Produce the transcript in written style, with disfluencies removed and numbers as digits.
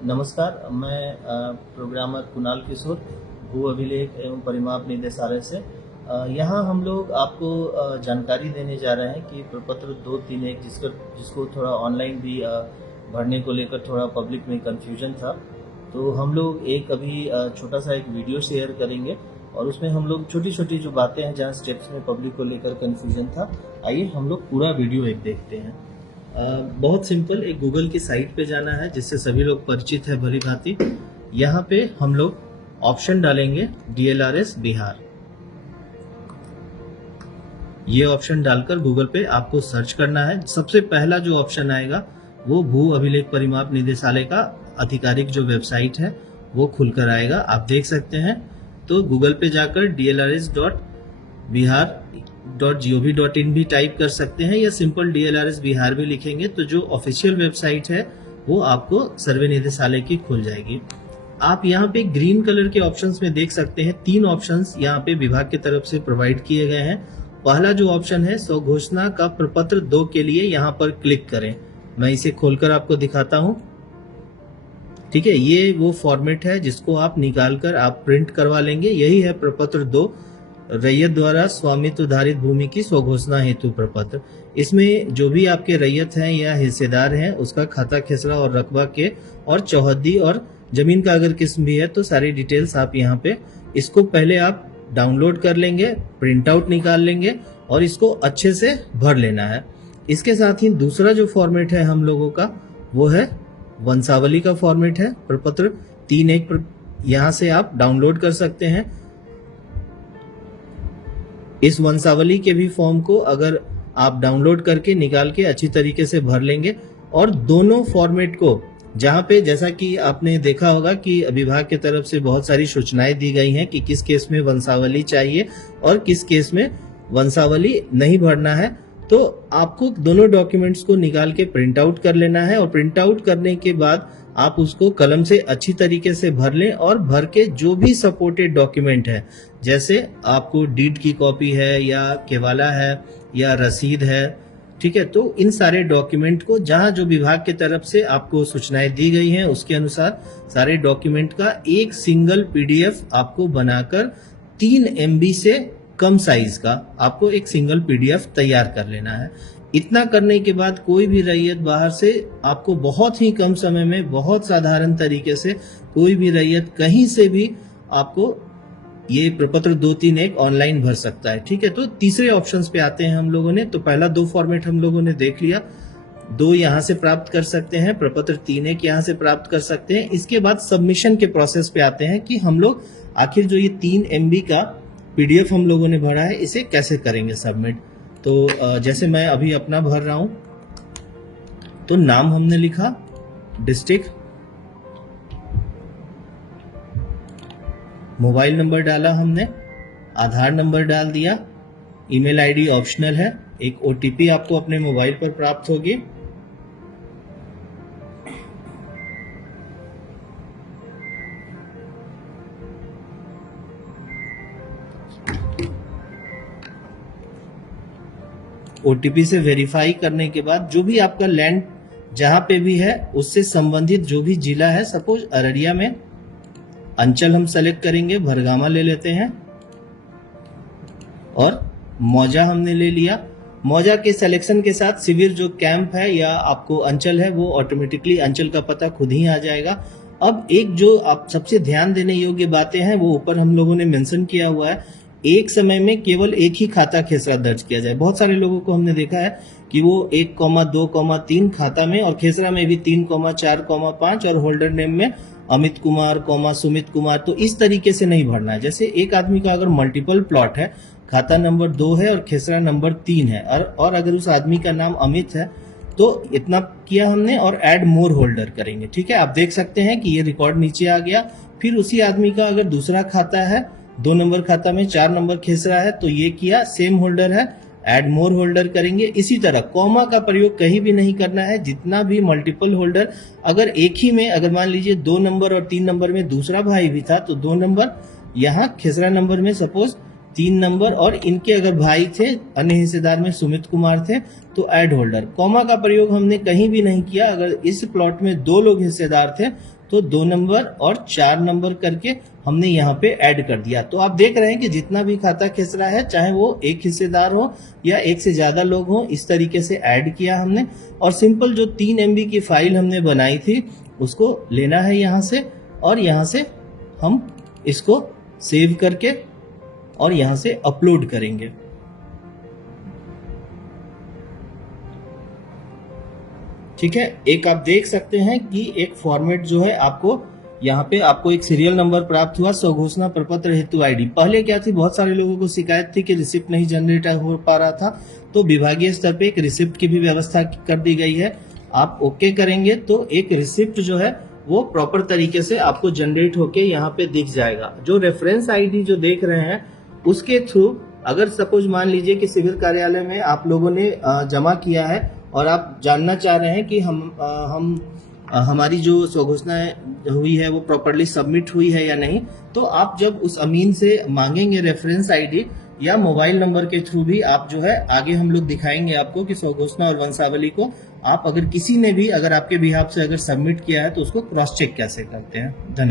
नमस्कार, मैं प्रोग्रामर कुणाल किशोर, भू अभिलेख एवं परिमाप निदेशालय से। यहाँ हम लोग आपको जानकारी देने जा रहे हैं कि प्रपत्र 231 जिसको थोड़ा ऑनलाइन भी भरने को लेकर थोड़ा पब्लिक में कन्फ्यूजन था, तो हम लोग अभी छोटा सा एक वीडियो शेयर करेंगे और उसमें हम लोग छोटी छोटी जो बातें हैं जहाँ स्टेप्स में पब्लिक को लेकर कन्फ्यूजन था, आइए हम लोग पूरा वीडियो देखते हैं। बहुत सिंपल, एक गूगल की साइट पे जाना है जिससे सभी लोग परिचित है भली भांति। यहाँ पे हम लोग ऑप्शन डालेंगे DLRS बिहार। ये ऑप्शन डालकर गूगल पे आपको सर्च करना है। सबसे पहला जो ऑप्शन आएगा वो भू अभिलेख परिमाप निदेशालय का आधिकारिक जो वेबसाइट है वो खुलकर आएगा, आप देख सकते हैं। तो गूगल पे जाकर dlrs.bihar.gov.in भी टाइप कर सकते हैं या सिंपल DLRS बिहार भी लिखेंगे तो जो ऑफिशियल वेबसाइट है वो आपको सर्वे निदेशालय की खुल जाएगी। आप यहाँ पे ग्रीन कलर के ऑप्शंस में देख सकते हैं, 3 ऑप्शंस यहाँ पे विभाग की तरफ से प्रोवाइड किए गए हैं। पहला जो ऑप्शन है स्वघोषणा का प्रपत्र 2 के लिए, यहाँ पर क्लिक करें। मैं इसे खोलकर आपको दिखाता हूँ। ठीक है, ये वो फॉर्मेट है जिसको आप निकाल कर आप प्रिंट करवा लेंगे। यही है प्रपत्र 2, रैयत द्वारा स्वामित्व धारित भूमि की स्वघोषणा हेतु प्रपत्र। इसमें जो भी आपके रैयत हैं या हिस्सेदार हैं उसका खाता खेसरा और रकबा के और चौहद्दी और जमीन का अगर किस्म भी है तो सारी डिटेल्स आप यहाँ पे, इसको पहले आप डाउनलोड कर लेंगे, प्रिंट आउट निकाल लेंगे और इसको अच्छे से भर लेना है। इसके साथ ही दूसरा जो फॉर्मेट है हम लोगों का वो है वंशावली का फॉर्मेट है। प्रपत्र 3.1 यहाँ से आप डाउनलोड कर सकते हैं। इस वंशावली के भी फॉर्म को अगर आप डाउनलोड करके निकाल के अच्छी तरीके से भर लेंगे और दोनों फॉर्मेट को, जहां पे जैसा कि आपने देखा होगा कि विभाग की तरफ से बहुत सारी सूचनाएं दी गई हैं कि किस केस में वंशावली चाहिए और किस केस में वंशावली नहीं भरना है, तो आपको दोनों डॉक्यूमेंट्स को निकाल के प्रिंट आउट कर लेना है और प्रिंट आउट करने के बाद आप उसको कलम से अच्छी तरीके से भर लें और भर के जो भी सपोर्टेड डॉक्यूमेंट है, जैसे आपको डीड की कॉपी है या केवाला है या रसीद है, ठीक है, तो इन सारे डॉक्यूमेंट को जहां जो विभाग की तरफ से आपको सूचनाएं दी गई हैं उसके अनुसार सारे डॉक्यूमेंट का एक सिंगल PDF आपको बनाकर 3 MB से कम साइज का आपको एक सिंगल PDF तैयार कर लेना है। इतना करने के बाद कोई भी रैयत बाहर से आपको बहुत ही कम समय में बहुत साधारण तरीके से कोई भी रैयत कहीं से भी आपको ये प्रपत्र 231 ऑनलाइन भर सकता है। ठीक है, तो तीसरे ऑप्शंस पे आते हैं हम लोगों ने। तो पहला 2 फॉर्मेट हम लोगों ने देख लिया, 2 यहाँ से प्राप्त कर सकते हैं, प्रपत्र 3.1 यहाँ से प्राप्त कर सकते हैं। इसके बाद सबमिशन के प्रोसेस पे आते हैं कि हम लोग आखिर जो ये 3 MB का PDF हम लोगों ने भरा है इसे कैसे करेंगे सबमिट। तो जैसे मैं अभी अपना भर रहा हूं, तो नाम हमने लिखा, डिस्ट्रिक्ट, मोबाइल नंबर डाला हमने, आधार नंबर डाल दिया, ईमेल ID ऑप्शनल है, एक OTP आपको अपने मोबाइल पर प्राप्त होगी। OTP से वेरीफाई करने के बाद जो भी आपका लैंड जहां पे भी है उससे संबंधित जो भी जिला है, सपोज अररिया में अंचल हम सेलेक्ट करेंगे, भरगामा ले लेते हैं और मौजा हमने ले लिया। मौजा के सिलेक्शन के साथ शिविर जो कैंप है या आपको अंचल है वो ऑटोमेटिकली अंचल का पता खुद ही आ जाएगा। अब एक जो आप सबसे ध्यान देने योग्य बातें हैं वो ऊपर हम लोगों ने मेंशन किया हुआ है, एक समय में केवल एक ही खाता खेसरा दर्ज किया जाए। बहुत सारे लोगों को हमने देखा है कि वो 1,2,3 खाता में और खेसरा में भी 3,4,5 और होल्डर नेम में अमित कुमार, सुमित कुमार, तो इस तरीके से नहीं भरना है। जैसे एक आदमी का अगर मल्टीपल प्लॉट है, खाता नंबर 2 है और खेसरा नंबर 3 है और अगर उस आदमी का नाम अमित है तो इतना किया हमने और ऐड मोर होल्डर करेंगे। ठीक है, आप देख सकते हैं कि ये रिकॉर्ड नीचे आ गया। फिर उसी आदमी का अगर दूसरा खाता है, 2 नंबर खाता में 4 नंबर खेसरा है, तो ये किया, सेम होल्डर है, ऐड मोर होल्डर करेंगे। इसी तरह कॉमा का प्रयोग कहीं भी नहीं करना है। जितना भी मल्टीपल होल्डर, अगर एक ही में अगर मान लीजिए 2 नंबर और 3 नंबर में दूसरा भाई भी था तो 2 नंबर यहाँ खेसरा नंबर में सपोज 3 नंबर, और इनके अगर भाई थे, अन्य हिस्सेदार में सुमित कुमार थे, तो ऐड होल्डर। कॉमा का प्रयोग हमने कहीं भी नहीं किया। अगर इस प्लॉट में 2 लोग हिस्सेदार थे तो 2 नंबर और 4 नंबर करके हमने यहाँ पे ऐड कर दिया। तो आप देख रहे हैं कि जितना भी खाता खिस रहा है, चाहे वो एक हिस्सेदार हो या एक से ज्यादा लोग हो, इस तरीके से ऐड किया हमने। और सिंपल जो 3 MB की फाइल हमने बनाई थी उसको लेना है यहाँ से, और यहाँ से हम इसको सेव करके और यहाँ से अपलोड करेंगे। ठीक है, एक आप देख सकते हैं कि एक फॉर्मेट जो है आपको यहाँ पे आपको एक सीरियल नंबर प्राप्त हुआ, स्वघोषणा प्रपत्र हेतु आईडी। पहले क्या थी, बहुत सारे लोगों को शिकायत थी कि रिसिप्ट नहीं जनरेट हो पा रहा था, तो विभागीय स्तर पे एक रिसिप्ट की भी व्यवस्था कर दी गई है। आप ओके करेंगे तो एक रिसिप्ट जो है वो प्रॉपर तरीके से आपको जनरेट होके यहाँ पे दिख जाएगा। जो रेफरेंस आईडी जो देख रहे हैं उसके थ्रू, अगर सपोज मान लीजिए कि सिविल कार्यालय में आप लोगों ने जमा किया है और आप जानना चाह रहे हैं कि हमारी जो स्वघोषणा हुई है वो प्रॉपरली सबमिट हुई है या नहीं, तो आप जब उस अमीन से मांगेंगे रेफरेंस आईडी या मोबाइल नंबर के थ्रू भी आप जो है आगे हम लोग दिखाएंगे आपको कि स्वघोषणा और वंशावली को आप अगर किसी ने भी अगर आपके बिहाफ से अगर सबमिट किया है तो उसको क्रॉस चेक कैसे करते हैं। धन्यवाद।